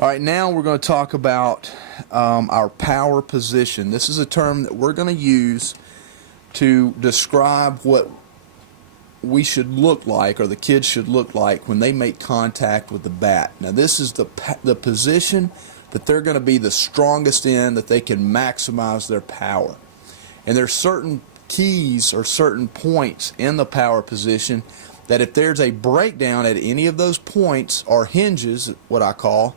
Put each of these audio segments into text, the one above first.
All right, now we're going to talk about our power position. This is a term that we're going to use to describe what we should look like, or the kids should look like, when they make contact with the bat. Now, this is the position that they're going to be the strongest in, that they can maximize their power. And there's certain keys or certain points in the power position that if there's a breakdown at any of those points, or hinges, what I call,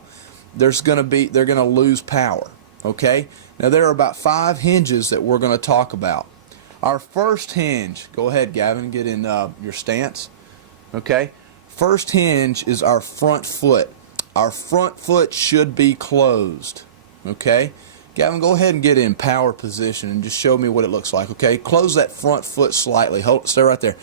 they're going to lose power. Okay? Now, there are about 5 hinges that we're going to talk about. Our first hinge, go ahead, Gavin, get in your stance. Okay? First hinge is our front foot. Our front foot should be closed. Okay? Gavin, go ahead and get in power position and just show me what it looks like. Okay? Close that front foot slightly. Stay right there.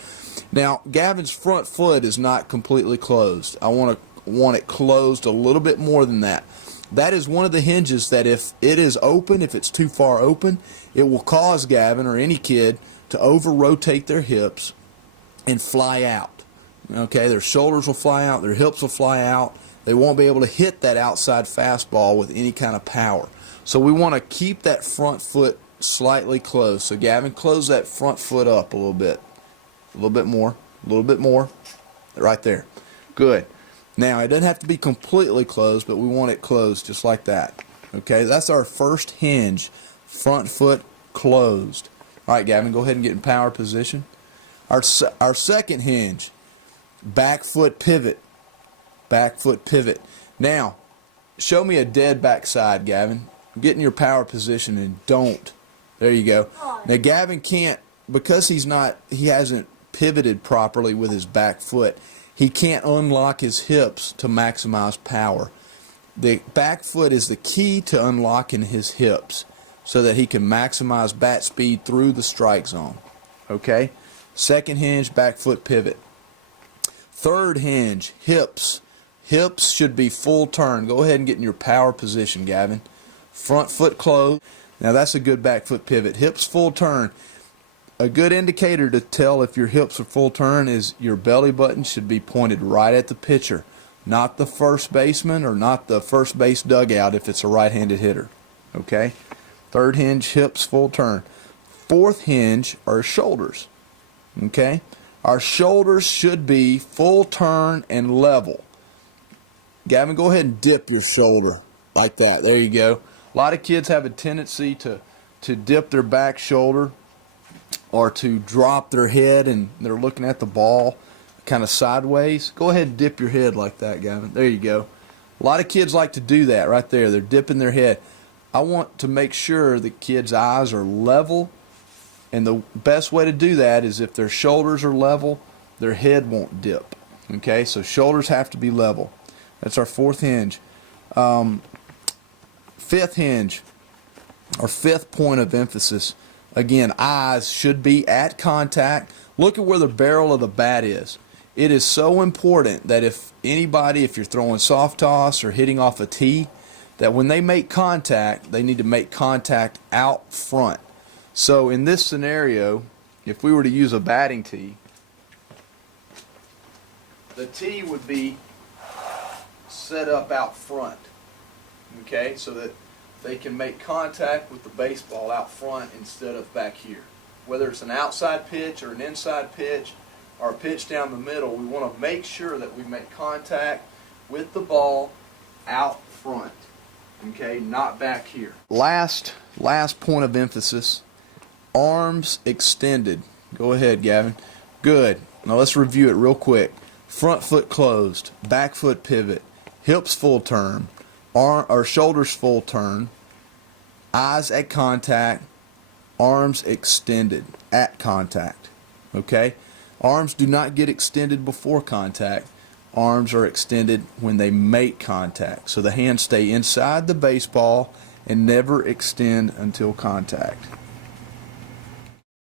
Now, Gavin's front foot is not completely closed. I want it closed a little bit more than that. That is one of the hinges that if it is open, if it's too far open, it will cause Gavin or any kid to over-rotate their hips and fly out. Okay, their shoulders will fly out, their hips will fly out. They won't be able to hit that outside fastball with any kind of power. So we want to keep that front foot slightly closed. So Gavin, close that front foot up a little bit. A little bit more. A little bit more. Right there. Good. Now, it doesn't have to be completely closed, but we want it closed just like that. Okay, that's our first hinge. Front foot closed. All right, Gavin, go ahead and get in power position. Our second hinge, back foot pivot. Back foot pivot. Now, show me a dead backside, Gavin. Get in your power position and don't. There you go. Now, Gavin can't, because he hasn't pivoted properly with his back foot, he can't unlock his hips to maximize power. The back foot is the key to unlocking his hips so that he can maximize bat speed through the strike zone. Okay? Second hinge, back foot pivot. Third hinge, hips. Hips should be full turn. Go ahead and get in your power position, Gavin. Front foot closed. Now that's a good back foot pivot. Hips full turn. A good indicator to tell if your hips are full turn is your belly button should be pointed right at the pitcher, not the first baseman or not the first base dugout if it's a right-handed hitter. Okay? Third hinge, hips full turn. Fourth hinge are shoulders. Okay? Our shoulders should be full turn and level. Gavin, go ahead and dip your shoulder like that. There you go. A lot of kids have a tendency to dip their back shoulder, or to drop their head and they're looking at the ball kind of sideways. Go ahead and dip your head like that, Gavin. There you go. A lot of kids like to do that right there. They're dipping their head. I want to make sure the kids' eyes are level, and the best way to do that is if their shoulders are level, their head won't dip. Okay, so shoulders have to be level. That's our fourth hinge. Fifth hinge, or fifth point of emphasis. Again, eyes should be at contact. Look at where the barrel of the bat is. It is so important that if you're throwing soft toss or hitting off a tee, that when they make contact, they need to make contact out front. So in this scenario, if we were to use a batting tee, the tee would be set up out front, okay, so that they can make contact with the baseball out front instead of back here. Whether it's an outside pitch or an inside pitch or a pitch down the middle, we want to make sure that we make contact with the ball out front, okay, not back here. Last point of emphasis, arms extended. Go ahead, Gavin. Good. Now let's review it real quick. Front foot closed, back foot pivot, hips full turn, shoulders full turn, eyes at contact, arms extended at contact. Okay? Arms do not get extended before contact. Arms are extended when they make contact. So the hands stay inside the baseball and never extend until contact.